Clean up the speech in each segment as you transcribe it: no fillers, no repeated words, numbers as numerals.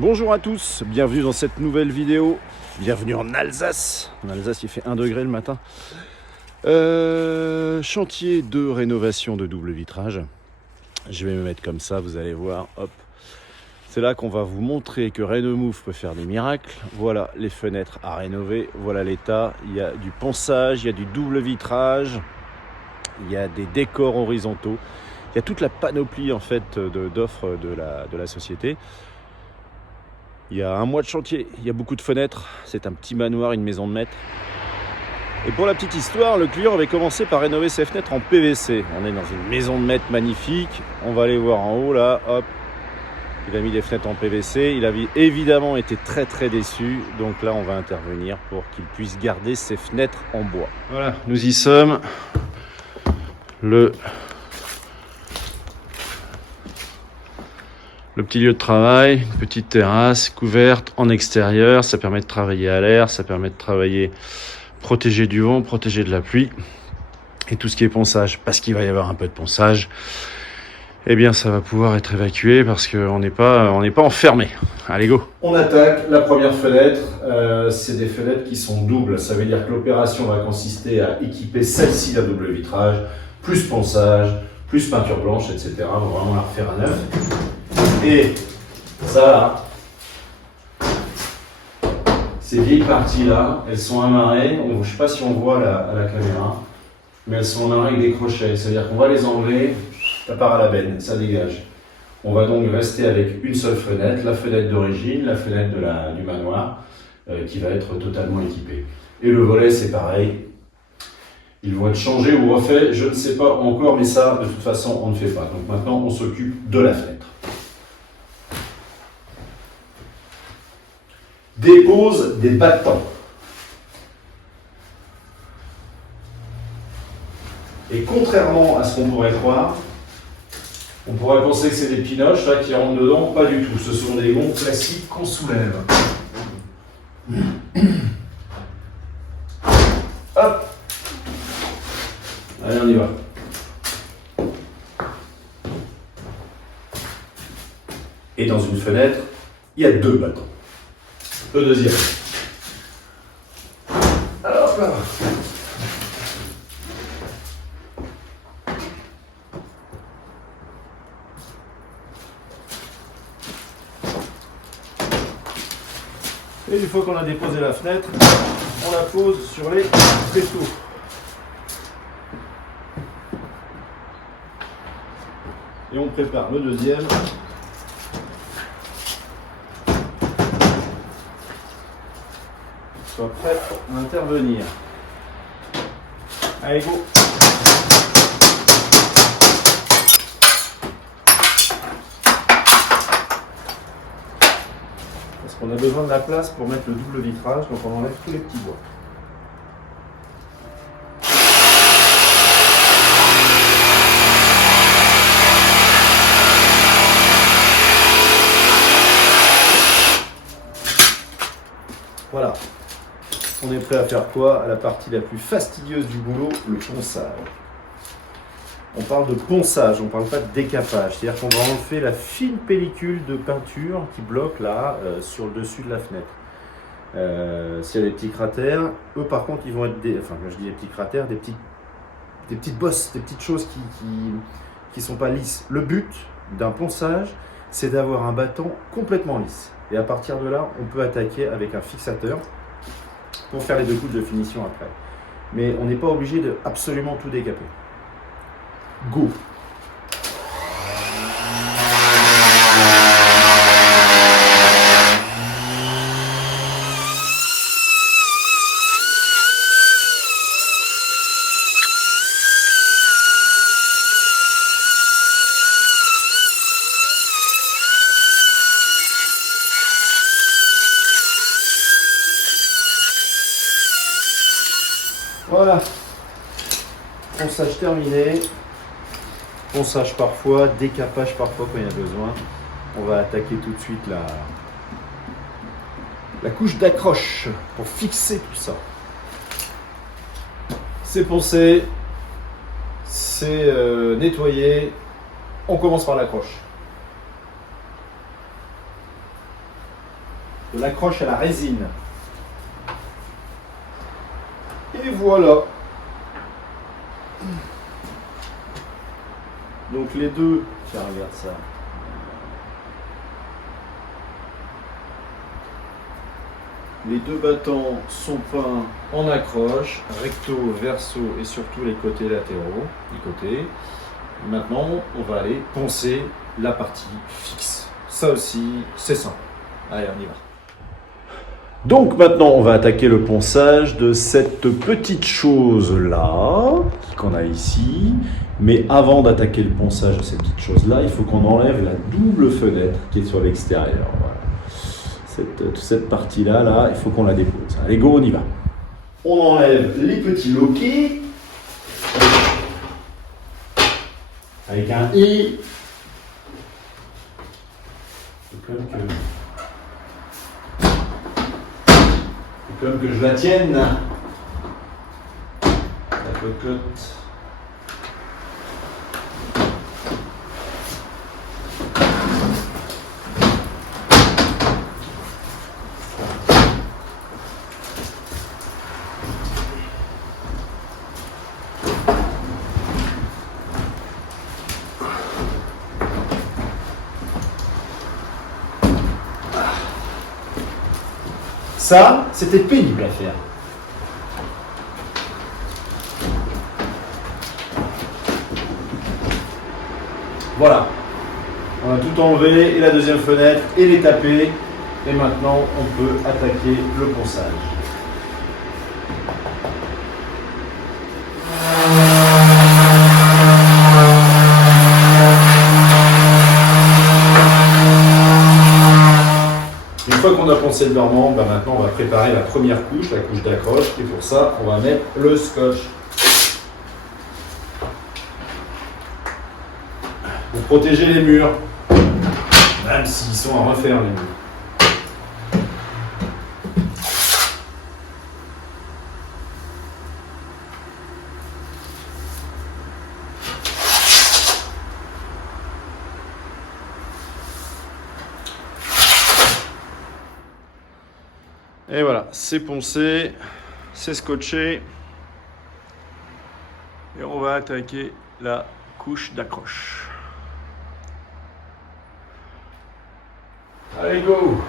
Bonjour à tous, bienvenue dans cette nouvelle vidéo. Bienvenue en Alsace. En Alsace, il fait 1 degré le matin. Chantier de rénovation de double vitrage. Je vais me mettre comme ça, vous allez voir. Hop. C'est là qu'on va vous montrer que Renomove peut faire des miracles. Voilà les fenêtres à rénover. Voilà l'état. Il y a du ponçage, il y a du double vitrage. Il y a des décors horizontaux. Il y a toute la panoplie en fait d'offres de la société. Il y a 1 mois de chantier, il y a beaucoup de fenêtres, c'est un petit manoir, une maison de maître. Et pour la petite histoire, le client avait commencé par rénover ses fenêtres en PVC. On est dans une maison de maître magnifique, on va aller voir en haut là, hop. Il a mis des fenêtres en PVC, il avait évidemment été très déçu. Donc là on va intervenir pour qu'il puisse garder ses fenêtres en bois. Voilà, nous y sommes. Le petit lieu de travail, une petite terrasse couverte en extérieur, ça permet de travailler à l'air, ça permet de travailler protégé du vent, protégé de la pluie. Et tout ce qui est ponçage, parce qu'il va y avoir un peu de ponçage, eh bien ça va pouvoir être évacué parce qu'on n'est pas enfermé. Allez go. On attaque la première fenêtre, c'est des fenêtres qui sont doubles, ça veut dire que l'opération va consister à équiper celle-ci d'un double vitrage, plus ponçage, plus peinture blanche, etc. On va vraiment la refaire à neuf. Et ça, ces vieilles parties-là, elles sont amarrées. Je ne sais pas si on voit à la caméra, mais elles sont amarrées avec des crochets. C'est-à-dire qu'on va les enlever, ça part à la benne, ça dégage. On va donc rester avec une seule fenêtre, la fenêtre d'origine, la fenêtre du manoir, qui va être totalement équipée. Et le volet, c'est pareil. Ils vont être changés ou refaits, je ne sais pas encore, mais ça, de toute façon, on ne fait pas. Donc maintenant, on s'occupe de la fenêtre. Dépose des battants. Et contrairement à ce qu'on pourrait croire, on pourrait penser que c'est des pinoches là qui rentrent dedans, pas du tout. Ce sont des gonds classiques qu'on soulève. Hop. Allez, on y va. Et dans une fenêtre, il y a 2 battants. Le deuxième. Alors là. Et une fois qu'on a déposé la fenêtre, on la pose sur les tréteaux. Et on prépare le deuxième. Soit prêt à intervenir. Allez, go! Parce qu'on a besoin de la place pour mettre le double vitrage, donc on enlève tous les petits bois. Voilà. On est prêt à faire quoi? À la partie la plus fastidieuse du boulot, le ponçage. On parle de ponçage, on ne parle pas de décapage. C'est-à-dire qu'on va enlever la fine pellicule de peinture qui bloque là, sur le dessus de la fenêtre. S'il y a des petits cratères, eux par contre ils vont être enfin quand je dis des petits cratères, des petites bosses, des petites choses qui sont pas lisses. Le but d'un ponçage, c'est d'avoir un bâton complètement lisse. Et à partir de là, on peut attaquer avec un fixateur pour faire les 2 couches de finition après. Mais on n'est pas obligé de absolument tout décaper. Go! Voilà, ponçage terminé, ponçage parfois, décapage parfois quand il y a besoin. On va attaquer tout de suite la couche d'accroche pour fixer tout ça. C'est poncé, c'est nettoyé, on commence par l'accroche. de l'accroche à la résine. Et voilà. Donc les deux, tiens regarde ça. Les deux battants sont peints en accroche, recto, verso et surtout les côtés latéraux du côté. Maintenant, on va aller poncer la partie fixe. Ça aussi, c'est simple. Allez, on y va. Donc maintenant, on va attaquer le ponçage de cette petite chose-là qu'on a ici. Mais avant d'attaquer le ponçage de cette petite chose-là, il faut qu'on enlève la double fenêtre qui est sur l'extérieur. Voilà. Toute cette partie-là, là, il faut qu'on la dépose. Allez, go, on y va. On enlève les petits loquets avec un I. Comme que je la tienne. La cocotte. Ça, c'était pénible à faire. Voilà. On a tout enlevé, et la deuxième fenêtre, et les tapés. Et maintenant, on peut attaquer le ponçage. Une fois qu'on a poncé le dormant, maintenant on va préparer la première couche, la couche d'accroche, et pour ça on va mettre le scotch. Pour protéger les murs, même s'ils sont à refaire les murs. Et voilà, c'est poncé, c'est scotché. Et on va attaquer la couche d'accroche. Allez, go!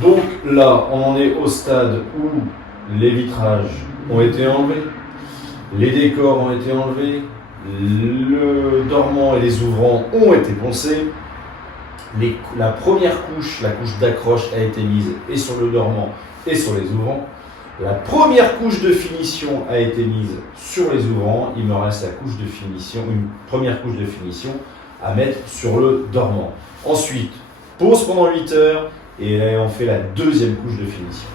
Donc là, on en est au stade où les vitrages ont été enlevés, les décors ont été enlevés, le dormant et les ouvrants ont été poncés. La première couche, la couche d'accroche, a été mise et sur le dormant et sur les ouvrants. La première couche de finition a été mise sur les ouvrants. Il me reste la couche de finition, une première couche de finition à mettre sur le dormant. Ensuite, pause pendant 8 heures. Et là, on fait la deuxième couche de finition.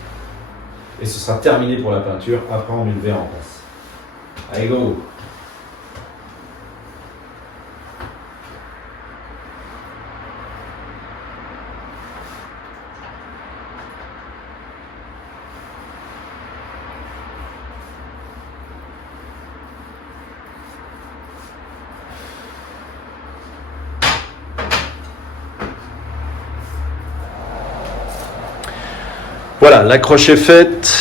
Et ce sera terminé pour la peinture. Après, on met le verre en place. Allez, go! Voilà, l'accroche est faite,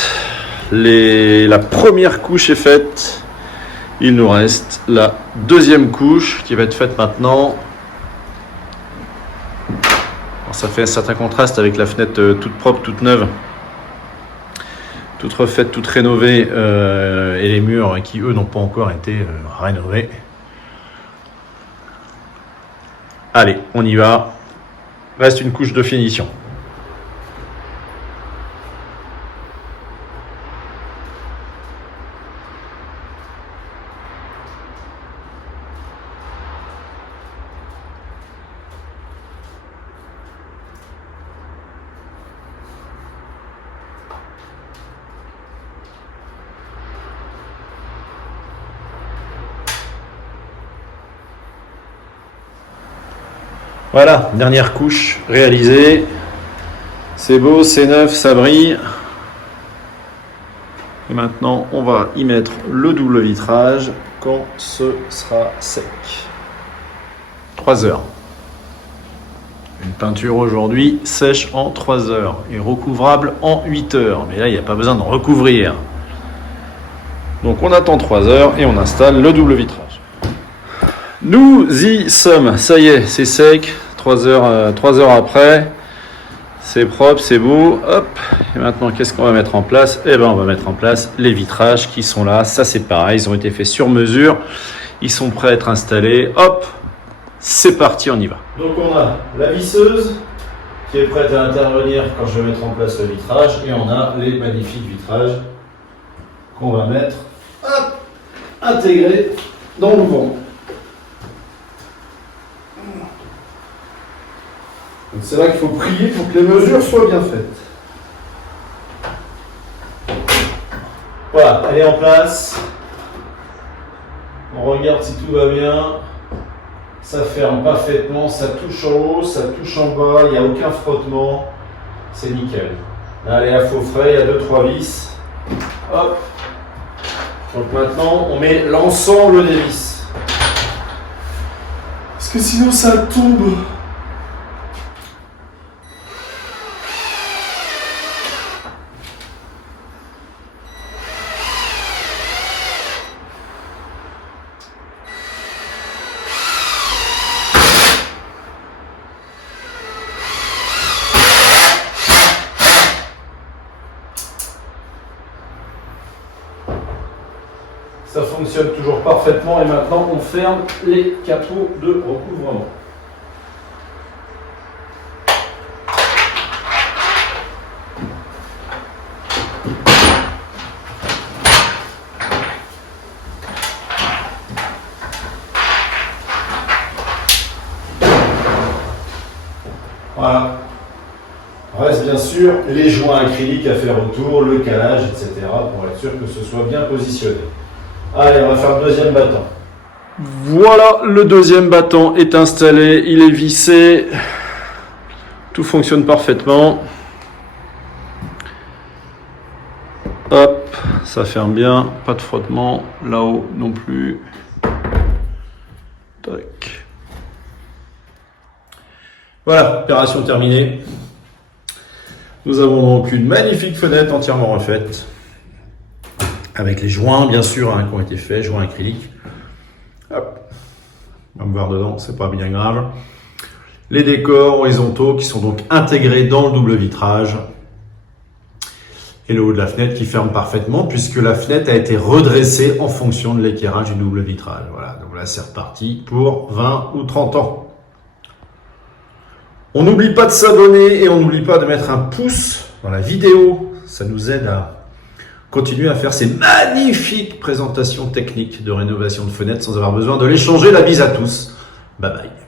la première couche est faite, il nous reste la deuxième couche qui va être faite maintenant. Alors, ça fait un certain contraste avec la fenêtre toute propre, toute neuve, toute refaite, toute rénovée, et les murs qui eux n'ont pas encore été rénovés. Allez, on y va, reste une couche de finition. Voilà, dernière couche réalisée. C'est beau, c'est neuf, ça brille. Et maintenant, on va y mettre le double vitrage quand ce sera sec. 3 heures. Une peinture aujourd'hui sèche en 3 heures et recouvrable en 8 heures. Mais là, il n'y a pas besoin de recouvrir. Donc on attend 3 heures et on installe le double vitrage. Nous y sommes. Ça y est, c'est sec. 3 heures après. C'est propre, c'est beau. Hop. Et maintenant, qu'est-ce qu'on va mettre en place? Eh ben, on va mettre en place les vitrages qui sont là. Ça, c'est pareil. Ils ont été faits sur mesure. Ils sont prêts à être installés. Hop. C'est parti, on y va. Donc on a la visseuse qui est prête à intervenir quand je vais mettre en place le vitrage et on a les magnifiques vitrages qu'on va mettre intégrés dans le vent. C'est là qu'il faut prier pour que les mesures soient bien faites. Voilà, elle est en place. On regarde si tout va bien. Ça ferme parfaitement, ça touche en haut, ça touche en bas, il n'y a aucun frottement, c'est nickel. Là, elle est à faux frais, il y a 2-3 vis. Hop. Donc maintenant, on met l'ensemble des vis. Parce que sinon, ça tombe. Ça fonctionne toujours parfaitement et maintenant on ferme les capots de recouvrement. Voilà. Reste bien sûr les joints acryliques à faire autour, le calage, etc. pour être sûr que ce soit bien positionné. Allez, on va faire le deuxième battant. Voilà, le deuxième battant est installé, il est vissé. Tout fonctionne parfaitement. Hop, ça ferme bien, pas de frottement. Là-haut non plus. Tac. Voilà, opération terminée. Nous avons donc une magnifique fenêtre entièrement refaite. Avec les joints, bien sûr, qui ont été faits, joints acryliques. Hop. On va me voir dedans, c'est pas bien grave. Les décors horizontaux qui sont donc intégrés dans le double vitrage. Et le haut de la fenêtre qui ferme parfaitement puisque la fenêtre a été redressée en fonction de l'éclairage du double vitrage. Voilà, donc là c'est reparti pour 20 ou 30 ans. On n'oublie pas de s'abonner et on n'oublie pas de mettre un pouce dans la vidéo. Ça nous aide à continuer à faire ces magnifiques présentations techniques de rénovation de fenêtres sans avoir besoin de les changer. La bise à tous. Bye bye.